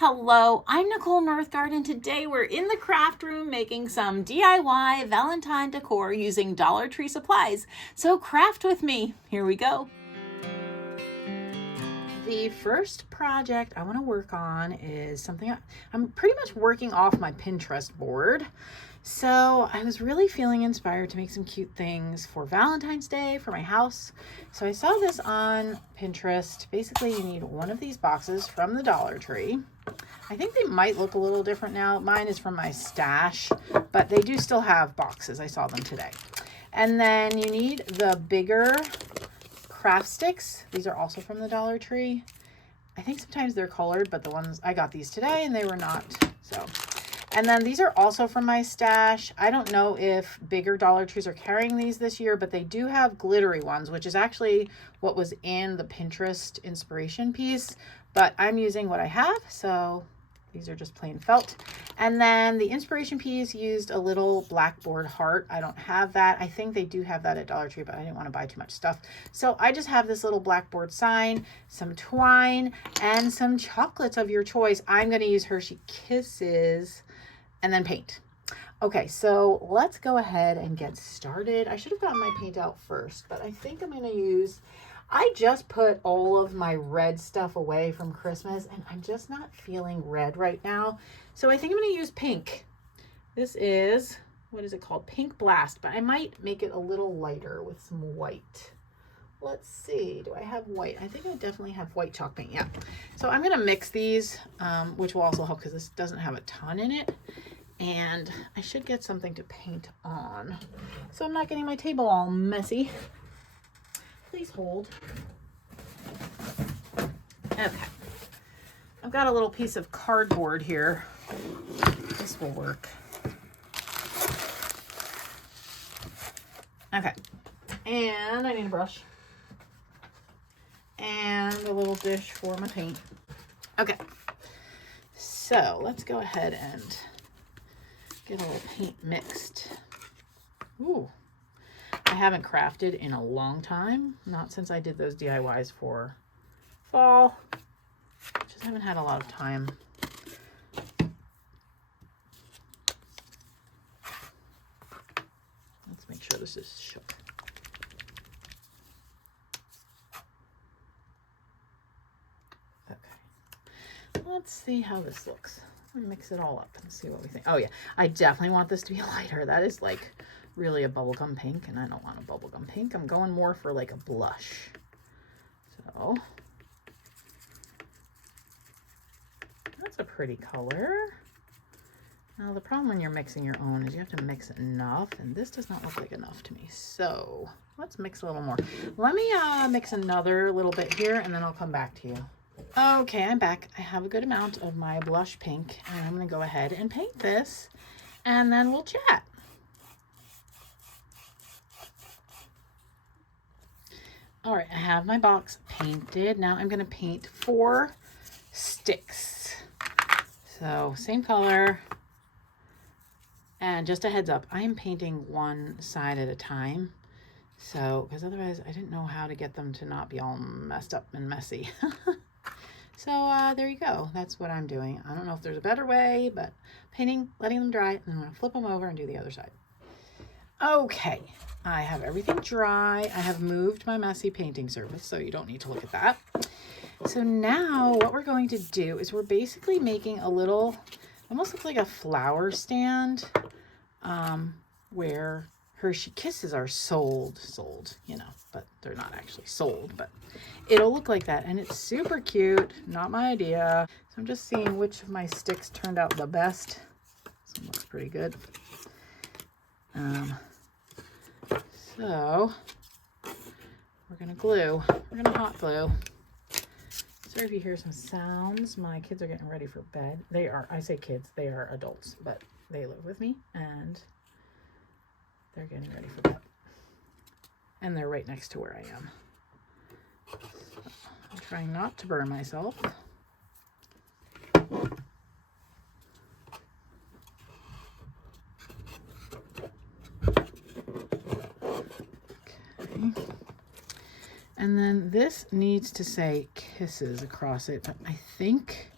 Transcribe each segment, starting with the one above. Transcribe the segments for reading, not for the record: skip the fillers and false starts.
Hello, I'm Nicole Northgarden. Today we're in the craft room making some DIY Valentine decor using Dollar Tree supplies. So craft with me. Here we go. The first project I want to work on is something I'm pretty much working off my Pinterest board. So I was really feeling inspired to make some cute things for Valentine's Day for my house. So I saw this on Pinterest. Basically, you need one of these boxes from the Dollar Tree. I think they might look a little different now. Mine is from my stash, but they do still have boxes. I saw them today. And then you need the bigger craft sticks. These are also from the Dollar Tree. I think sometimes they're colored, but the ones I got these today and they were not. So, and then these are also from my stash. I don't know if bigger Dollar Trees are carrying these this year, but they do have glittery ones, which is actually what was in the Pinterest inspiration piece. But I'm using what I have, so these are just plain felt. And then the inspiration piece used a little blackboard heart. I don't have that. I think they do have that at Dollar Tree, but I didn't want to buy too much stuff. So I just have this little blackboard sign, some twine, and some chocolates of your choice. I'm going to use Hershey Kisses and then paint. Okay, so let's go ahead and get started. I should have gotten my paint out first, but I think I'm going to use... I just put all of my red stuff away from Christmas and I'm just not feeling red right now. So I think I'm going to use pink. This is, what is it called? Pink Blast, but I might make it a little lighter with some white. Let's see, do I have white? I think I definitely have white chalk paint, yeah. So I'm going to mix these, which will also help because this doesn't have a ton in it. And I should get something to paint on, so I'm not getting my table all messy. Please hold. Okay. I've got a little piece of cardboard here. This will work. Okay. And I need a brush. And a little dish for my paint. Okay. So let's go ahead and get a little paint mixed. Ooh. I haven't crafted in a long time, not since I did those DIYs for fall. Just haven't had a lot of time. Let's make sure this is shook. Okay, let's see how this looks. Let me mix it all up and see what we think. Oh yeah, I definitely want this to be lighter. That is like really a bubblegum pink, and I don't want a bubblegum pink. I'm going more for like a blush. So that's a pretty color. Now the problem when you're mixing your own is you have to mix enough, and this does not look like enough to me. So let's mix a little more. Let me mix another little bit here, and then I'll come back to you. Okay, I'm back. I have a good amount of my blush pink, and I'm going to go ahead and paint this, and then we'll chat. All right, I have my box painted. Now I'm going to paint 4 sticks. So same color. And just a heads up, I am painting one side at a time. So, because otherwise I didn't know how to get them to not be all messed up and messy. So there you go. That's what I'm doing. I don't know if there's a better way, but painting, letting them dry, and then I'm going to flip them over and do the other side. Okay, I have everything dry. I have moved my messy painting surface, so you don't need to look at that. So now what we're going to do is we're basically making a little, almost looks like a flower stand, where Hershey Kisses are sold, you know, but they're not actually sold, but it'll look like that. And it's super cute, not my idea. So I'm just seeing which of my sticks turned out the best. This one looks pretty good. So we're gonna glue. We're gonna hot glue. Sorry if you hear some sounds. My kids are getting ready for bed. They are, I say kids, they are adults, but they live with me and they're getting ready for bed. And they're right next to where I am. So I'm trying not to burn myself. And then this needs to say Kisses across it, but I think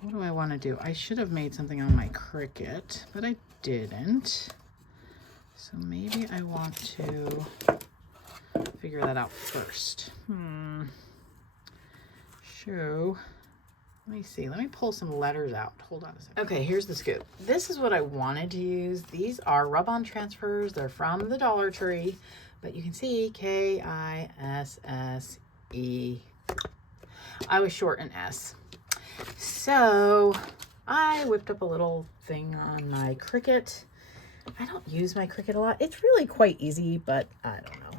what do I want to do? I should have made something on my Cricut, but I didn't. So maybe I want to figure that out first. Show. Let me see. Let me pull some letters out. Hold on a second. Okay, here's the scoop. This is what I wanted to use. These are rub-on transfers. They're from the Dollar Tree, but you can see K-I-S-S-E. I was short an S. So I whipped up a little thing on my Cricut. I don't use my Cricut a lot. It's really quite easy, but I don't know.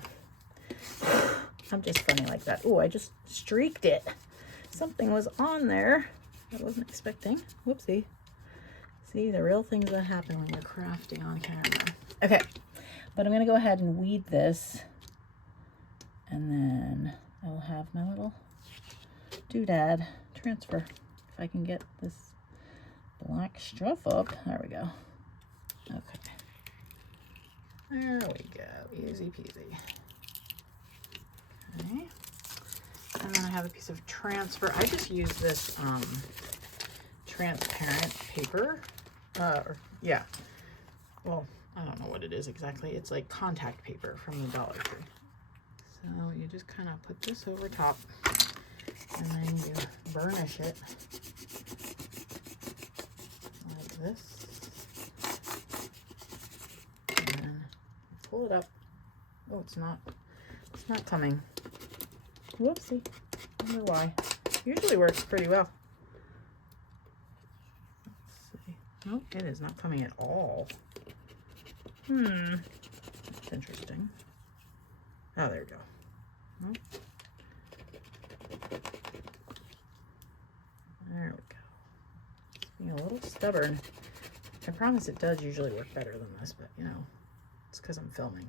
I'm just funny like that. Oh, I just streaked it. Something was on there I wasn't expecting. Whoopsie. See, the real things that happen when you're crafting on camera. Okay, but I'm going to go ahead and weed this, and then I will have my little doodad transfer. If I can get this black stuff up. There we go. Okay. There we go. Easy peasy. Okay. And then I have a piece of transfer. I just use this transparent paper. Yeah. Well, I don't know what it is exactly. It's like contact paper from the Dollar Tree. So you just kind of put this over top, and then you burnish it like this. And then pull it up. Oh, it's not coming. Whoopsie. I wonder why. Usually works pretty well. Let's see. Nope, it is not coming at all. That's interesting. Oh, there we go. Nope. There we go. It's being a little stubborn. I promise it does usually work better than this, but you know, it's because I'm filming.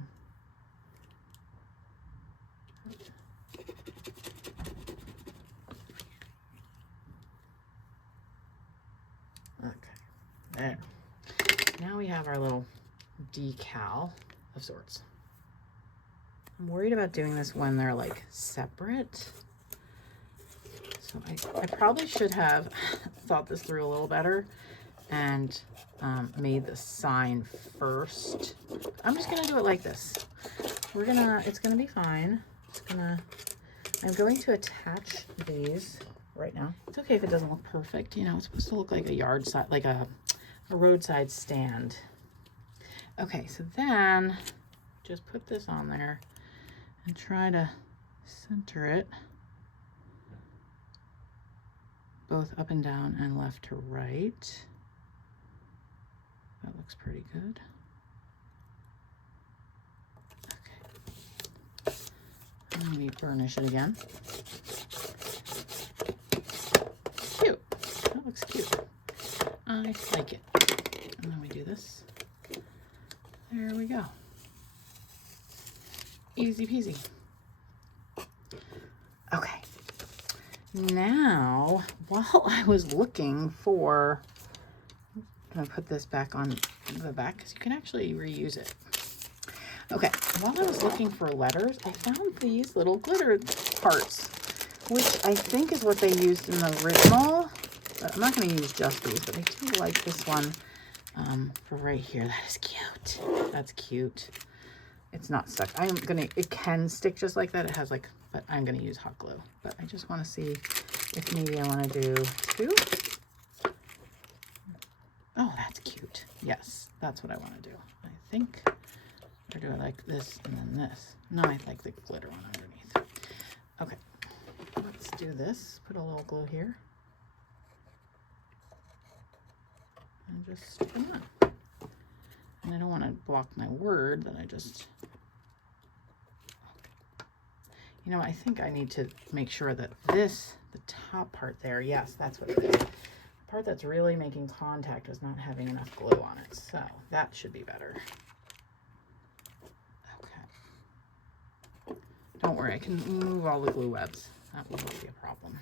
There. Now we have our little decal of sorts. I'm worried about doing this when they're like separate. So I probably should have thought this through a little better and made the sign first. I'm just gonna do it like this. It's gonna be fine. I'm going to attach these right now. It's okay if it doesn't look perfect. You know, it's supposed to look like a yard side, like a roadside stand. Okay, so then just put this on there and try to center it both up and down and left to right. That looks pretty good. Okay. And let me burnish it again. Cute. That looks cute. I like it. And then we do this. There we go. Easy peasy. Okay. Now, while I was looking for, I'm going to put this back on the back because you can actually reuse it. Okay, while I was looking for letters, I found these little glitter parts, which I think is what they used in the original. But I'm not going to use just these, but I do like this one for right here. That is cute. That's cute. It's not stuck. It can stick just like that. It has like, but I'm going to use hot glue. But I just want to see if maybe I want to do two. Oh, that's cute. Yes, that's what I want to do. I think, or do I like this and then this? No, I like the glitter one underneath. Okay, let's do this. Put a little glue here. And just stick them on. And I don't want to block my word that I just, you know, I think I need to make sure that this, the top part there, yes, that's what it is. The part that's really making contact is not having enough glue on it. So that should be better. Okay. Don't worry, I can remove all the glue webs. That won't be a problem.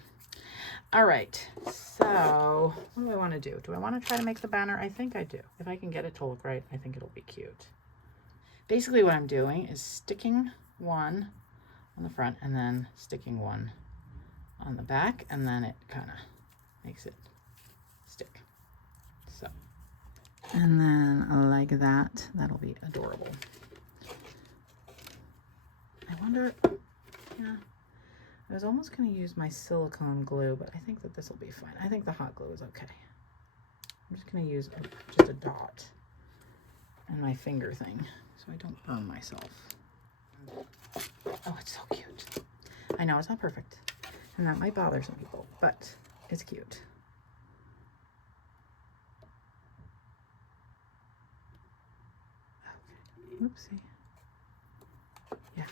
All right, so what do I want to do? Do I want to try to make the banner? I think I do. If I can get it to look right, I think it'll be cute. Basically what I'm doing is sticking one on the front and then sticking one on the back, and then it kind of makes it And then like that, that'll be adorable. I wonder, yeah, I was almost going to use my silicone glue, but I think that this will be fine. I think the hot glue is okay. I'm just going to use just a dot and my finger thing so I don't burn myself. Oh, it's so cute. I know it's not perfect, and that might bother some people, but it's cute. Okay. Oopsie. Yeah.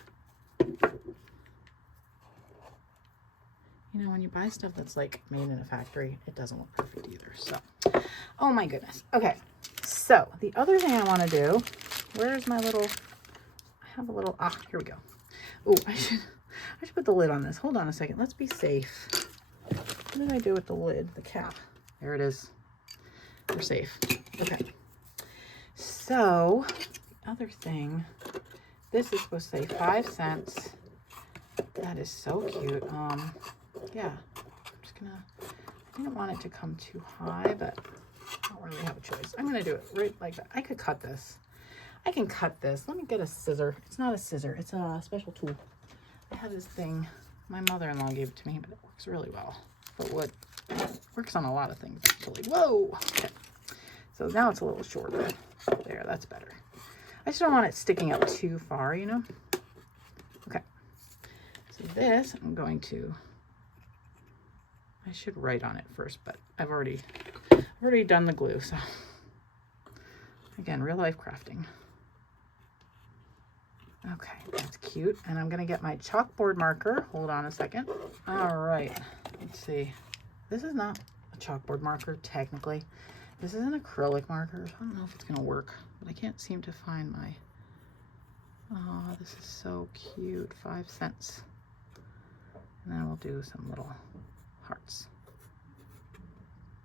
You know, when you buy stuff that's like made in a factory, it doesn't look perfect either. So, oh my goodness. Okay. So the other thing I want to do, where's my little, I have a little, here we go. Oh, I should put the lid on this. Hold on a second. Let's be safe. What did I do with the lid? The cap. There it is. We're safe. Okay. So the other thing, this is supposed to say 5 cents. That is so cute. Yeah, I'm just gonna, I didn't want it to come too high, but I don't really have a choice. I'm gonna do it right like that. I could cut this. I can cut this. Let me get a scissor. It's not a scissor, it's a special tool. I have this thing, my mother-in-law gave it to me, but it works really well. But wood works on a lot of things actually. Whoa, okay. So now it's a little shorter. There, that's better. I just don't want it sticking up too far, you know? Okay. So this, I'm going to, I should write on it first, but I've already done the glue, so. Again, real life crafting. Okay, that's cute. And I'm gonna get my chalkboard marker. Hold on a second. All right, let's see. This is not a chalkboard marker, technically. This is an acrylic marker. I don't know if it's gonna work, but I can't seem to find my, oh, this is so cute, 5 cents. And then we'll do some little hearts,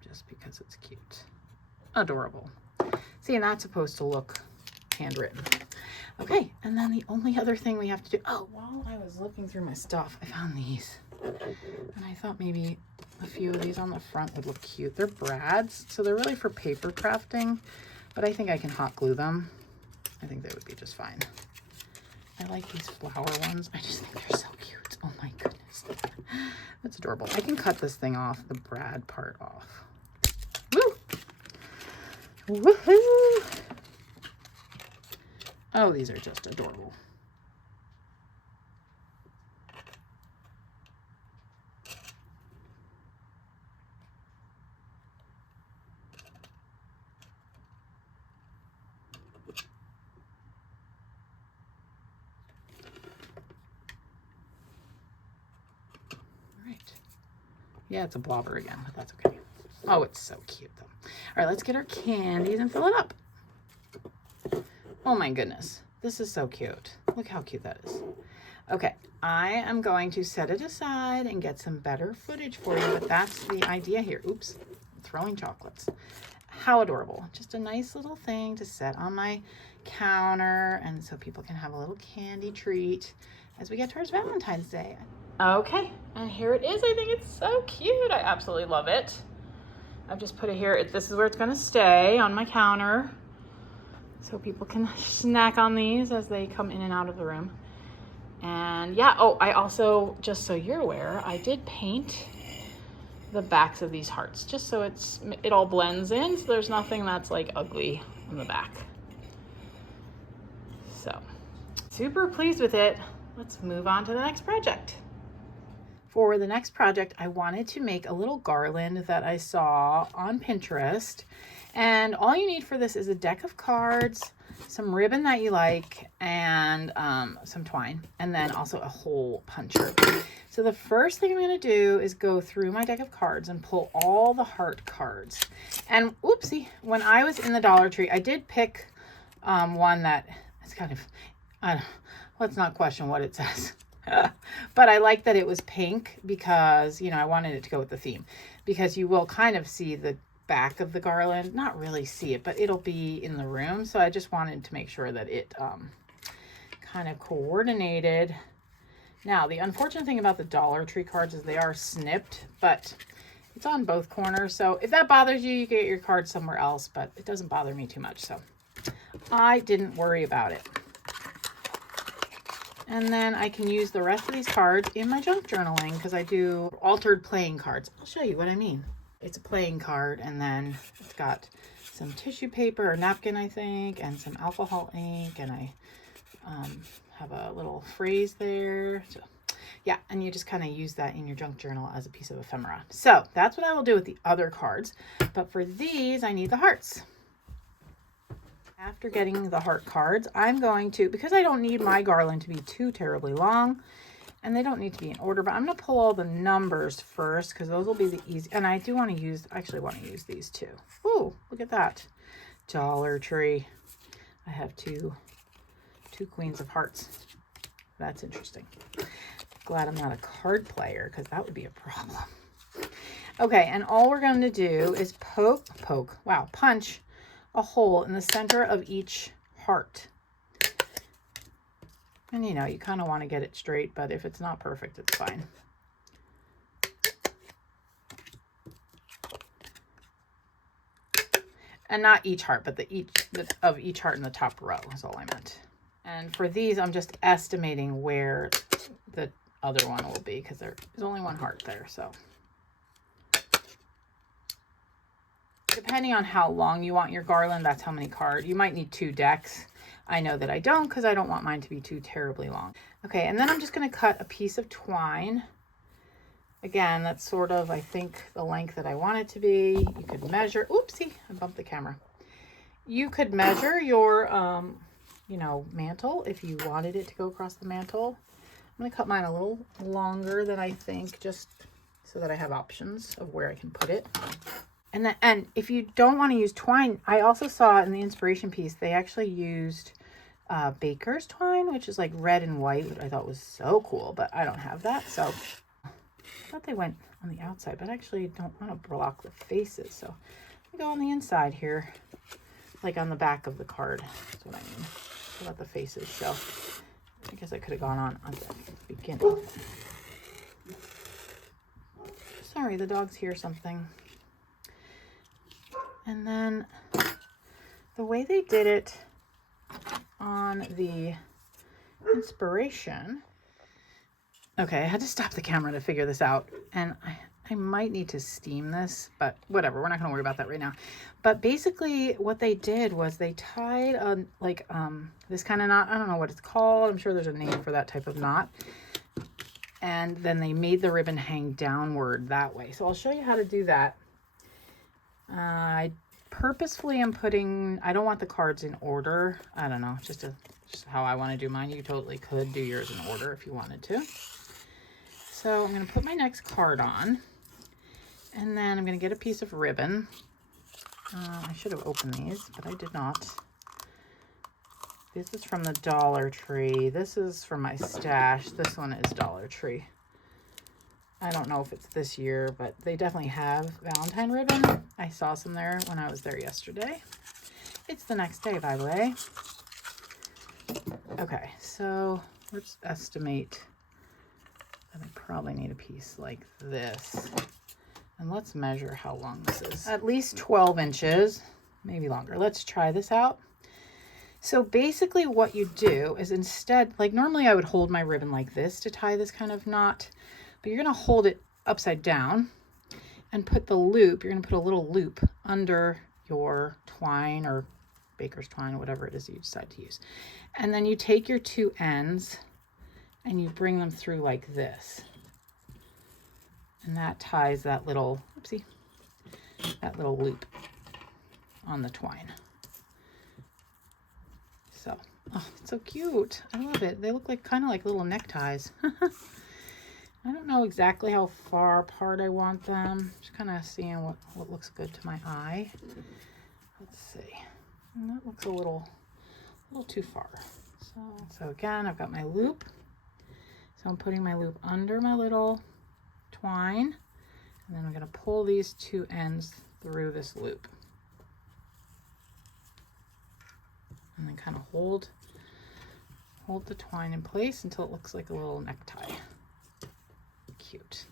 just because it's cute. Adorable. See, and that's supposed to look handwritten. Okay, and then the only other thing we have to do, oh, while I was looking through my stuff, I found these. And I thought maybe a few of these on the front would look cute. They're brads, so they're really for paper crafting, but I think I can hot glue them. I think they would be just fine. I like these flower ones. I just think they're so cute. Oh my goodness. That's adorable. I can cut this thing off, the brad part off. Woo! Woohoo! Oh, these are just adorable. Yeah, it's a blobber again, but that's okay. Oh, it's so cute though. All right, let's get our candies and fill it up. Oh my goodness, this is so cute. Look how cute that is. Okay, I am going to set it aside and get some better footage for you, but that's the idea here. Oops, I'm throwing chocolates. How adorable. Just a nice little thing to set on my counter, and so people can have a little candy treat as we get towards Valentine's Day. Okay, and here it is. I think it's so cute. I absolutely love it. I've just put it here. This is where it's gonna stay, on my counter, so people can snack on these as they come in and out of the room. And yeah, oh, I also, just so you're aware, I did paint the backs of these hearts, just so it all blends in, so there's nothing that's like ugly on the back. So, super pleased with it. Let's move on to the next project. For the next project, I wanted to make a little garland that I saw on Pinterest. And all you need for this is a deck of cards, some ribbon that you like, and some twine, and then also a hole puncher. So the first thing I'm going to do is go through my deck of cards and pull all the heart cards. And whoopsie, when I was in the Dollar Tree, I did pick one that is kind of, let's not question what it says. But I like that it was pink because, you know, I wanted it to go with the theme, because you will kind of see the back of the garland, not really see it, but it'll be in the room. So I just wanted to make sure that it kind of coordinated. Now, the unfortunate thing about the Dollar Tree cards is they are snipped, but It's on both corners. So if that bothers you, you can get your card somewhere else, but it doesn't bother me too much. So I didn't worry about it. And then I can use the rest of these cards in my junk journaling because I do altered playing cards. I'll show you what I mean. It's a playing card, and then it's got some tissue paper or napkin, I think, and some alcohol ink, and I have a little phrase there. So, yeah, and you just kind of use that in your junk journal as a piece of ephemera. So that's what I will do with the other cards. But for these, I need the hearts. After getting the heart cards, I'm going to, because I don't need my garland to be too terribly long, and they don't need to be in order, but I'm going to pull all the numbers first because those will be the easy. And I do want to use, actually want to use these too. Ooh, look at that. Dollar Tree. I have two queens of hearts. That's interesting. Glad I'm not a card player because that would be a problem. Okay, and all we're going to do is punch a hole in the center of each heart. And you know, you kind of want to get it straight, but if it's not perfect, it's fine. And not each heart, but of each heart in the top row is all I meant. And for these, I'm just estimating where the other one will be because there is only one heart there. So depending on how long you want your garland, that's how many cards. You might need 2 decks. I know that I don't because I don't want mine to be too terribly long. Okay, and then I'm just going to cut a piece of twine. Again, that's sort of, I think, the length that I want it to be. You could measure, oopsie, I bumped the camera. You could measure your, you know, mantle if you wanted it to go across the mantle. I'm going to cut mine a little longer than I think, just so that I have options of where I can put it. And if you don't want to use twine, I also saw in the inspiration piece, they actually used baker's twine, which is like red and white, which I thought was so cool, but I don't have that. So I thought they went on the outside, but I actually don't want to block the faces. So I go on the inside here, like on the back of the card. That's what I mean. So let the faces show. I guess I could have gone on the beginning. Sorry, the dog's hear something. And then the way they did it on the inspiration. Okay, I had to stop the camera to figure this out. And I might need to steam this, but whatever. We're not going to worry about that right now. But basically what they did was they tied this kind of knot. I don't know what it's called. I'm sure there's a name for that type of knot. And then they made the ribbon hang downward that way. So I'll show you how to do that. I purposefully am I don't want the cards in order. I don't know, just how I want to do mine. You totally could do yours in order if you wanted to. So I'm going to put my next card on, and then I'm going to get a piece of ribbon. I should have opened these, but I did not. This is from the Dollar Tree. This is from my stash. This one is Dollar Tree. I don't know if it's this year, but they definitely have Valentine ribbon. I saw some there when I was there yesterday. It's the next day, by the way. Okay, so let's estimate that I probably need a piece like this. And let's measure how long this is. At least 12 inches, maybe longer. Let's try this out. So basically what you do is instead, like normally I would hold my ribbon like this to tie this kind of knot. But you're going to hold it upside down and put the loop, you're going to put a little loop under your twine or baker's twine or whatever it is that you decide to use. And then you take your 2 ends and you bring them through like this. And that ties that little, that little loop on the twine. So, oh, it's so cute. I love it. They look like kind of like little neckties. I don't know exactly how far apart I want them. Just kind of seeing what looks good to my eye. Let's see. And that looks a little too far. So again, I've got my loop. So I'm putting my loop under my little twine. And then I'm going to pull these 2 ends through this loop. And then kind of hold the twine in place until it looks like a little necktie. Cute.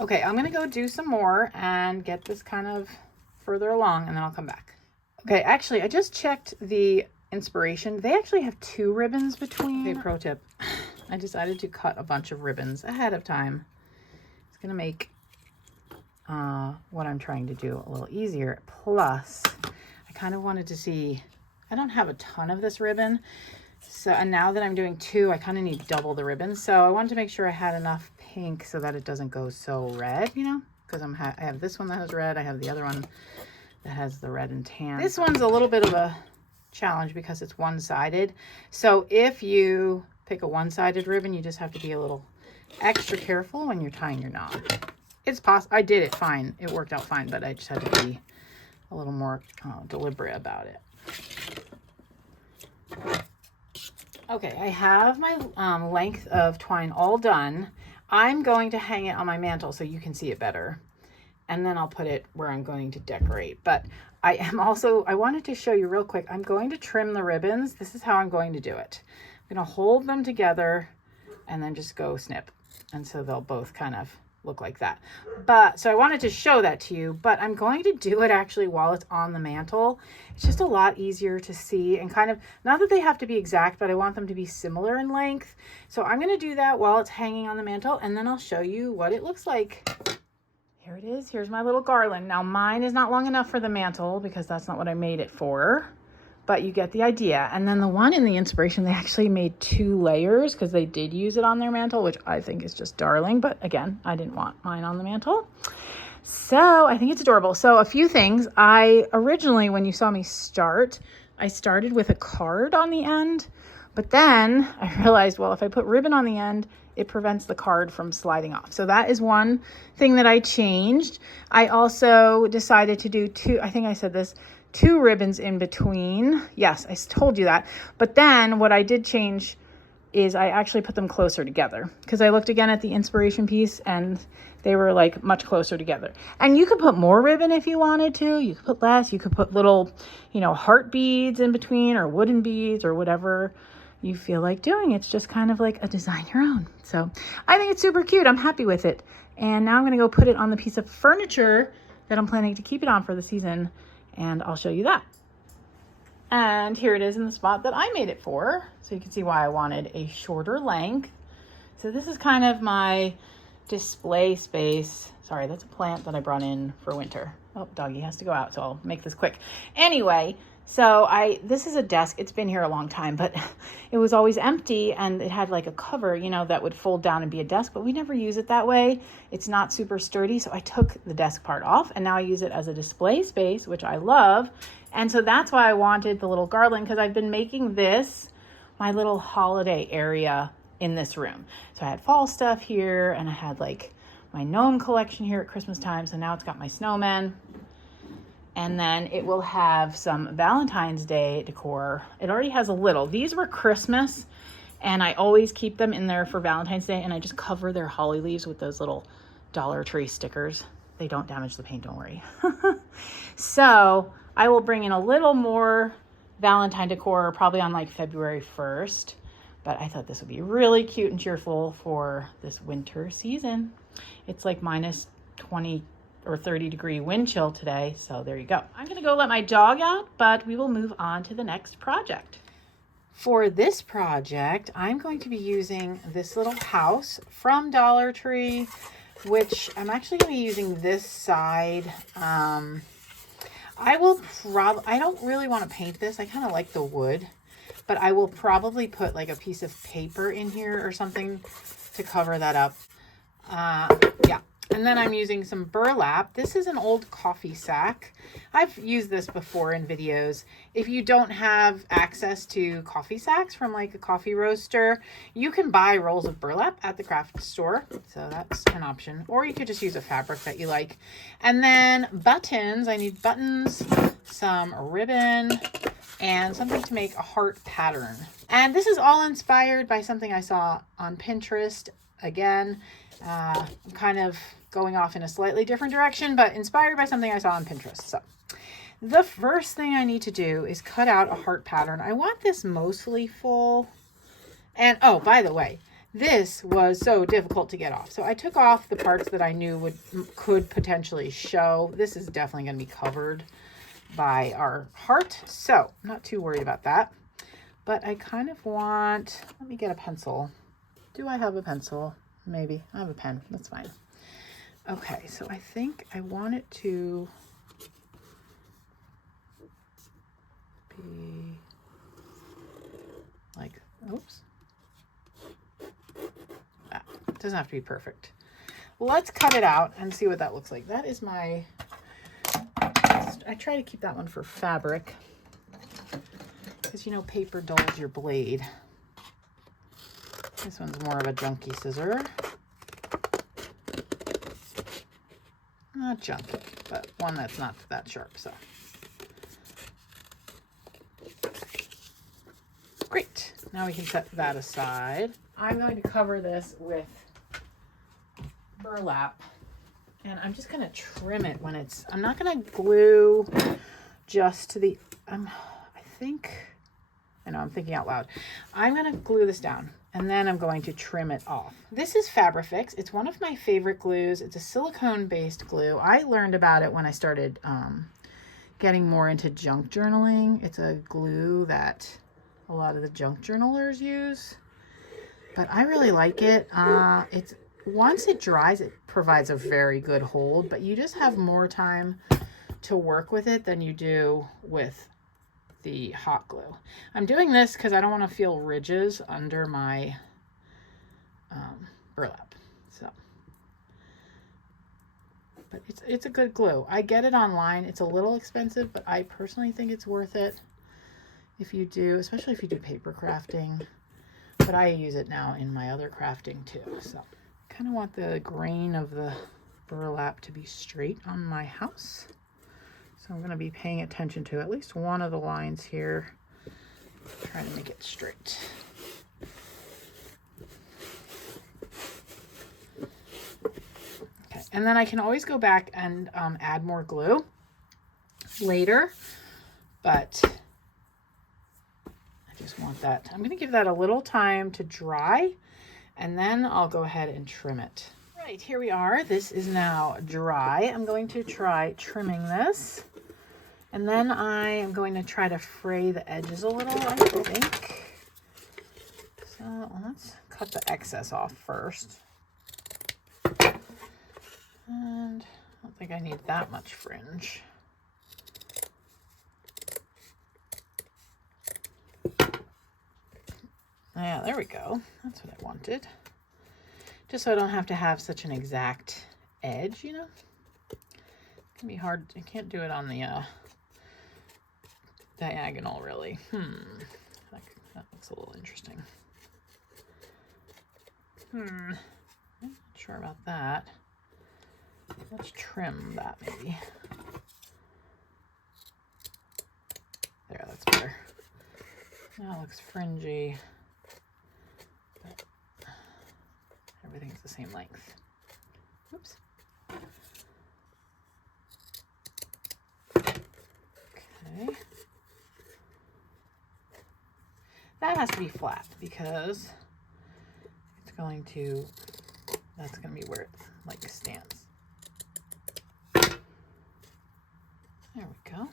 Okay, I'm gonna go do some more and get this kind of further along, and then I'll come back. Okay, actually, I just checked the inspiration. They actually have 2 ribbons between. Okay, pro tip. I decided to cut a bunch of ribbons ahead of time. It's gonna make what I'm trying to do a little easier. Plus, I kind of wanted to see, I don't have a ton of this ribbon. So, and now that I'm doing 2, I kind of need double the ribbons. So I wanted to make sure I had enough pink so that it doesn't go so red, you know, because I have this one that has red. I have the other one that has the red and tan. This one's a little bit of a challenge because it's one-sided. So if you pick a one-sided ribbon, you just have to be a little extra careful when you're tying your knot. It's possible. I did it fine. It worked out fine, but I just had to be a little more deliberate about it. Okay, I have my length of twine all done. I'm going to hang it on my mantle so you can see it better. And then I'll put it where I'm going to decorate. But I wanted to show you real quick, I'm going to trim the ribbons. This is how I'm going to do it. I'm going to hold them together and then just go snip. And so they'll both kind of look like that. But so I wanted to show that to you, but I'm going to do it actually while it's on the mantle. It's just a lot easier to see, and kind of, not that they have to be exact, but I want them to be similar in length. So I'm going to do that while it's hanging on the mantle, and then I'll show you what it looks like. Here it is. Here's my little garland. Now mine is not long enough for the mantle because that's not what I made it for, but you get the idea. And then the one in the inspiration, they actually made 2 layers because they did use it on their mantle, which I think is just darling. But again, I didn't want mine on the mantle. So I think it's adorable. So a few things. I originally, when you saw me start, I started with a card on the end, but then I realized, well, if I put ribbon on the end, it prevents the card from sliding off. So that is one thing that I changed. I also decided to do 2, I think I said this, 2 ribbons in between. Yes, I told you that. But then what I did change is I actually put them closer together because I looked again at the inspiration piece and they were like much closer together. And you could put more ribbon if you wanted to. You could put less. You could put little, you know, heart beads in between or wooden beads or whatever you feel like doing. It's just kind of like a design your own. So I think it's super cute. I'm happy with it. And now I'm going to go put it on the piece of furniture that I'm planning to keep it on for the season. And I'll show you that. And here it is in the spot that I made it for. So you can see why I wanted a shorter length. So this is kind of my display space. Sorry, that's a plant that I brought in for winter. Oh, doggy has to go out, so I'll make this quick. Anyway, so this is a desk. It's been here a long time, but it was always empty and it had like a cover, you know, that would fold down and be a desk, but we never use it that way. It's not super sturdy. So I took the desk part off and now I use it as a display space, which I love. And so that's why I wanted the little garland, because I've been making this my little holiday area in this room. So I had fall stuff here and I had like my gnome collection here at Christmas time. So now it's got my snowmen. And then it will have some Valentine's Day decor. It already has a little. These were Christmas, and I always keep them in there for Valentine's Day, and I just cover their holly leaves with those little Dollar Tree stickers. They don't damage the paint, don't worry. So I will bring in a little more Valentine decor probably on like February 1st, but I thought this would be really cute and cheerful for this winter season. It's like minus 20 or 30 degree wind chill today. So there you go. I'm going to go let my dog out, but we will move on to the next project. For this project, I'm going to be using this little house from Dollar Tree, which I'm actually going to be using this side. I don't really want to paint this. I kind of like the wood, but I will probably put like a piece of paper in here or something to cover that up. Yeah. And then I'm using some burlap. This is an old coffee sack. I've used this before in videos. If you don't have access to coffee sacks from like a coffee roaster, you can buy rolls of burlap at the craft store. So that's an option. Or you could just use a fabric that you like. And then buttons. I need buttons, some ribbon, and something to make a heart pattern. And this is all inspired by something I saw on Pinterest. Again, I'm kind of going off in a slightly different direction, but inspired by something I saw on Pinterest. So the first thing I need to do is cut out a heart pattern. I want this mostly full. And oh, by the way, This was so difficult to get off. So I took off the parts that I knew could potentially show. This is definitely going to be covered by our heart, so I'm not too worried about that. But I kind of want, let me get a pencil. Do I have a pencil? Maybe. I have a pen. That's fine. Okay, so I think I want it to be like, oops. That doesn't have to be perfect. Let's cut it out and see what that looks like. That is my, I try to keep that one for fabric because, you know, paper dulls your blade. This one's more of a junky scissor. Not junky, but one that's not that sharp, so. Great, now we can set that aside. I'm going to cover this with burlap, and I'm just gonna trim it when it's, I'm not gonna glue just to the, I know I'm thinking out loud. I'm gonna glue this down and then I'm going to trim it off. This is Fabrifix. It's one of my favorite glues. It's a silicone based glue. I learned about it when I started getting more into junk journaling. It's a glue that a lot of the junk journalers use, but I really like it. It's once it dries, it provides a very good hold, but you just have more time to work with it than you do with the hot glue. I'm doing this because I don't want to feel ridges under my burlap. So, but it's a good glue. I get it online. It's a little expensive, but I personally think it's worth it if you do, especially if you do paper crafting. But I use it now in my other crafting too. So, kind of want the grain of the burlap to be straight on my house. So I'm going to be paying attention to at least one of the lines here, trying to make it straight. Okay, and then I can always go back and add more glue later, but I just want that. I'm going to give that a little time to dry, and then I'll go ahead and trim it. Right, here we are. This is now dry. I'm going to try trimming this. And then I am going to try to fray the edges a little, I think. So let's cut the excess off first. And I don't think I need that much fringe. Yeah, there we go. That's what I wanted. Just so I don't have to have such an exact edge, you know? It can be hard. I can't do it on the diagonal, really. That looks a little interesting. Not sure about that. Let's trim that maybe. There, that's better. Now it looks fringy, but everything's the same length. Oops. Okay. That has to be flat because it's going to, that's going to be where it like stands. There we go.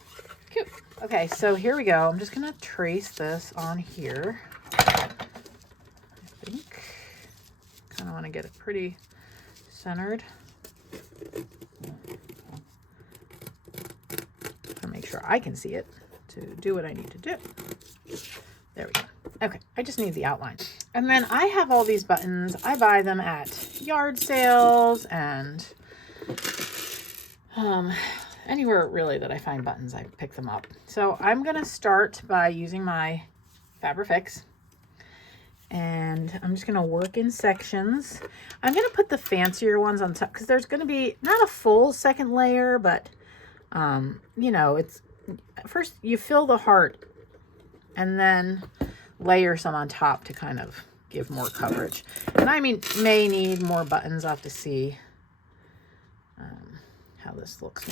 Cute. Okay, so here we go. I'm just going to trace this on here. I think. Kind of want to get it pretty centered. To make sure I can see it to do what I need to do. There we go. Okay, I just need the outline. And then I have all these buttons. I buy them at yard sales and anywhere really that I find buttons, I pick them up. So I'm gonna start by using my Fabrifix, and I'm just gonna work in sections. I'm gonna put the fancier ones on top because there's gonna be not a full second layer, but you know, it's first you fill the heart and then layer some on top to kind of give more coverage. And I may need more buttons. I'll have to see how this looks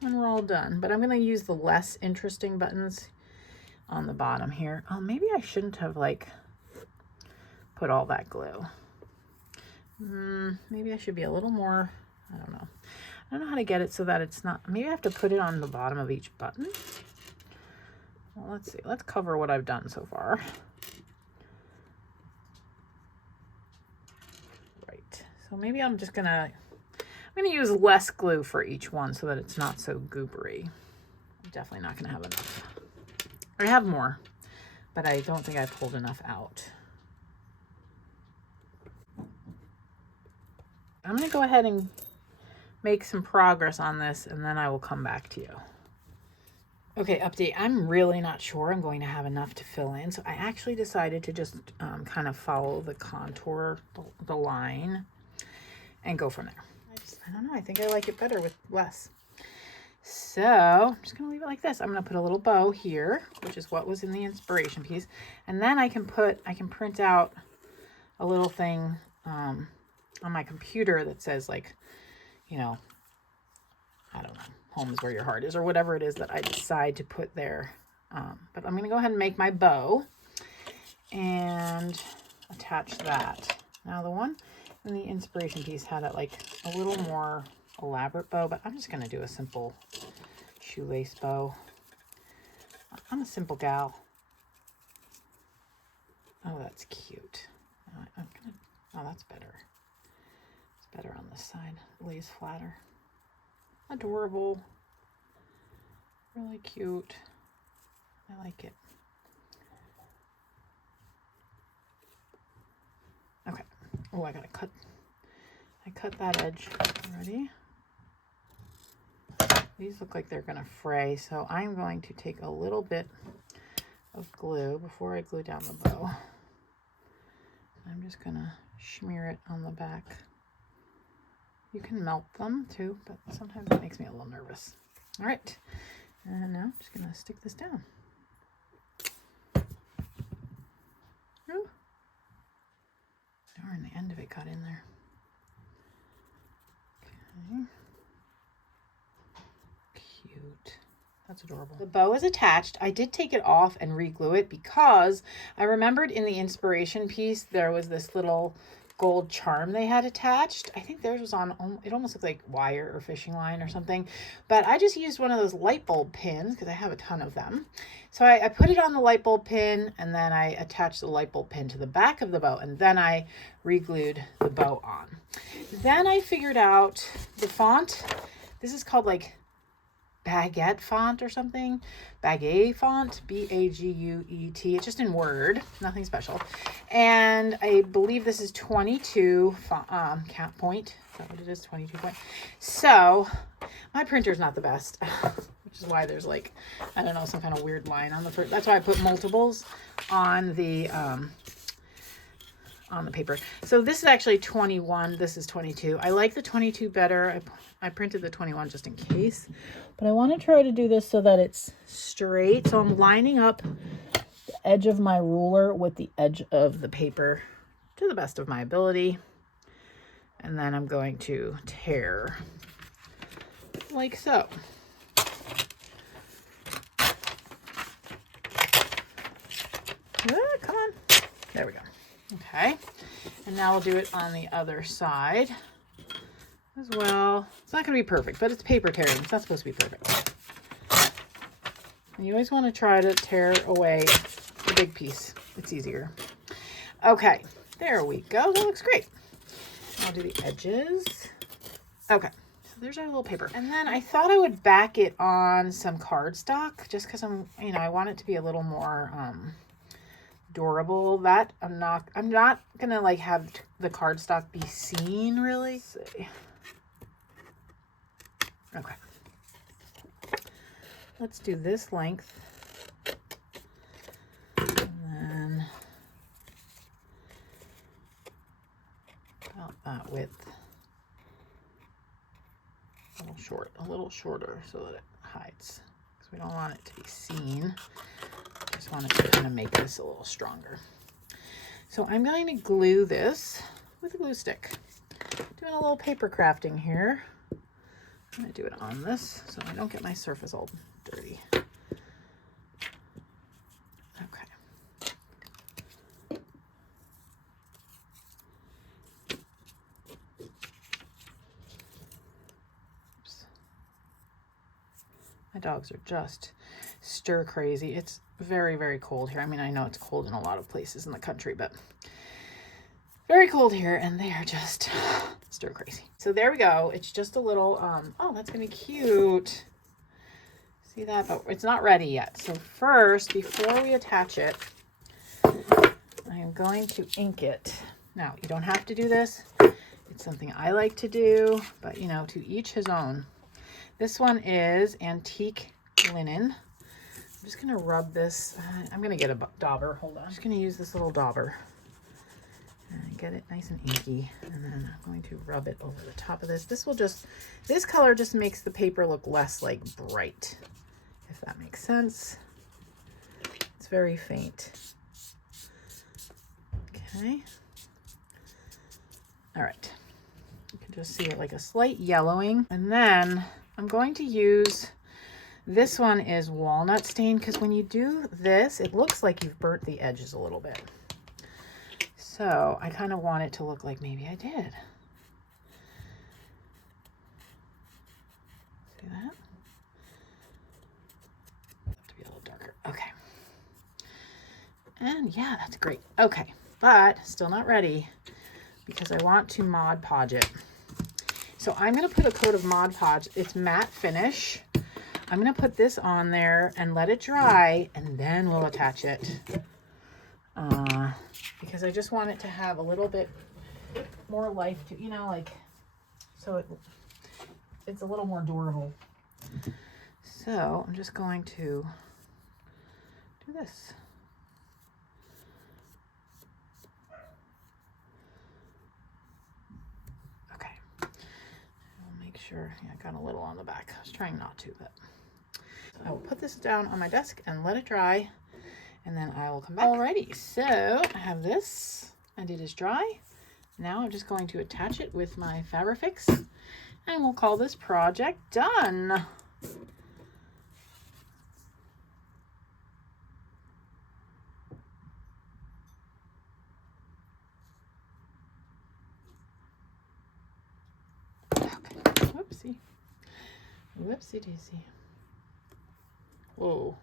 when we're all done. But I'm going to use the less interesting buttons on the bottom here. Oh, maybe I shouldn't have like put all that glue. Maybe I should be a little more, I don't know. I don't know how to get it so that it's not, maybe I have to put it on the bottom of each button. Well, let's see. Let's cover what I've done so far. Right. So maybe I'm gonna use less glue for each one so that it's not so goobery. I'm definitely not gonna have enough. I have more, but I don't think I pulled enough out. I'm gonna go ahead and make some progress on this, and then I will come back to you. Okay, update. I'm really not sure I'm going to have enough to fill in, so I actually decided to just kind of follow the contour, the line, and go from there. I don't know, I think I like it better with less. So I'm just gonna leave it like this. I'm gonna put a little bow here, which is what was in the inspiration piece, and then I can print out a little thing on my computer that says, like, you know, I don't know, home is where your heart is, or whatever it is that I decide to put there. But I'm going to go ahead and make my bow and attach that. Now the one in the inspiration piece had it like a little more elaborate bow, but I'm just going to do a simple shoelace bow. I'm a simple gal. Oh, that's cute. Oh, that's better. It's better on this side. It lays flatter. Adorable. Really cute. I like it. Okay. Oh, I gotta cut. I cut that edge already. These look like they're gonna fray, so I'm going to take a little bit of glue before I glue down the bow. I'm just gonna smear it on the back. You can melt them too, but sometimes it makes me a little nervous. All right, and now I'm just gonna stick this down. Ooh. Darn, the end of it got in there. Okay. Cute. That's adorable. The bow is attached. I did take it off and re-glue it because I remembered in the inspiration piece there was this little gold charm they had attached. I think theirs was on, it almost looked like wire or fishing line or something, but I just used one of those light bulb pins because I have a ton of them. So I put it on the light bulb pin, and then I attached the light bulb pin to the back of the bow, and then I re-glued the bow on. Then I figured out the font. This is called like baguette font or something. Baguette font, B-A-G-U-E-T. It's just in Word, nothing special. And I believe this is 22 count point. Is that what it is? 22 point. So my printer's not the best, which is why there's like, I don't know, some kind of weird line on the first. That's why I put multiples on the paper. So this is actually 21. This is 22. I like the 22 better. I printed the 21 just in case, but I want to try to do this so that it's straight. So I'm lining up the edge of my ruler with the edge of the paper to the best of my ability. And then I'm going to tear like so. Come on. There we go. Okay. And now we'll do it on the other side as well. It's not going to be perfect, but it's paper tearing. It's not supposed to be perfect. And you always want to try to tear away the big piece. It's easier. Okay, there we go. That looks great. I'll do the edges. Okay, so there's our little paper. And then I thought I would back it on some cardstock just because I want it to be a little more durable. That I'm not gonna like have the cardstock be seen really. Let's see. Okay, let's do this length, and then about that width, a little shorter so that it hides, because we don't want it to be seen. Just wanted to kind of make this a little stronger. So I'm going to glue this with a glue stick. Doing a little paper crafting here. I'm going to do it on this so I don't get my surface all dirty. Okay. My dogs are just stir crazy. It's very, very cold here. I mean, I know it's cold in a lot of places in the country, but very cold here, and they are just stir crazy. So there we go. It's just a little, oh, that's gonna be cute. See that? But it's not ready yet. So first, before we attach it, I am going to ink it. Now, you don't have to do this. It's something I like to do, but you know, to each his own. This one is antique linen. I'm just gonna rub this. I'm gonna get a dauber. Hold on. I'm just gonna use this little dauber and get it nice and inky. And then I'm going to rub it over the top of this. This color just makes the paper look less like bright, if that makes sense. It's very faint. Okay. All right. You can just see it like a slight yellowing. And then I'm going to use, this one is walnut stain, because when you do this, it looks like you've burnt the edges a little bit. So I kind of want it to look like maybe I did. See that? Have to be a little darker. Okay. And yeah, that's great. Okay, but still not ready because I want to Mod Podge it. So I'm going to put a coat of Mod Podge. It's matte finish. I'm going to put this on there and let it dry, and then we'll attach it. Because I just want it to have a little bit more life to, you know, like, so it's a little more durable. So I'm just going to do this. Okay. I'll make sure, yeah, I got a little on the back. I was trying not to, but so I will put this down on my desk and let it dry, and then I will come back. Alrighty, so I have this and it is dry. Now I'm just going to attach it with my Fabrifix, and we'll call this project done. Okay, whoopsie. Whoopsie daisy. Whoa.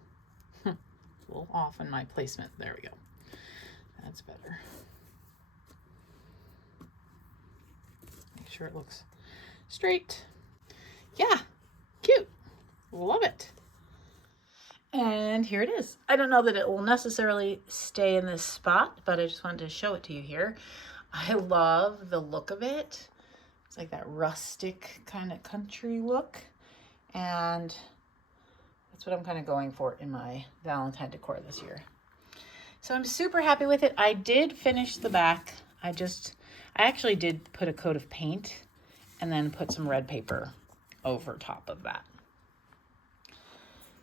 A little off in my placement. There we go. That's better. Make sure it looks straight. Yeah, cute. Love it. And here it is. I don't know that it will necessarily stay in this spot, but I just wanted to show it to you here. I love the look of it. It's like that rustic kind of country look. And that's what I'm kind of going for in my Valentine decor this year. So I'm super happy with it. I did finish the back. I actually did put a coat of paint and then put some red paper over top of that.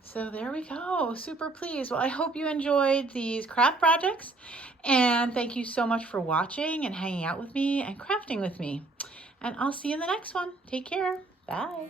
So there we go. Super pleased. Well, I hope you enjoyed these craft projects, and thank you so much for watching and hanging out with me and crafting with me. And I'll see you in the next one. Take care. Bye.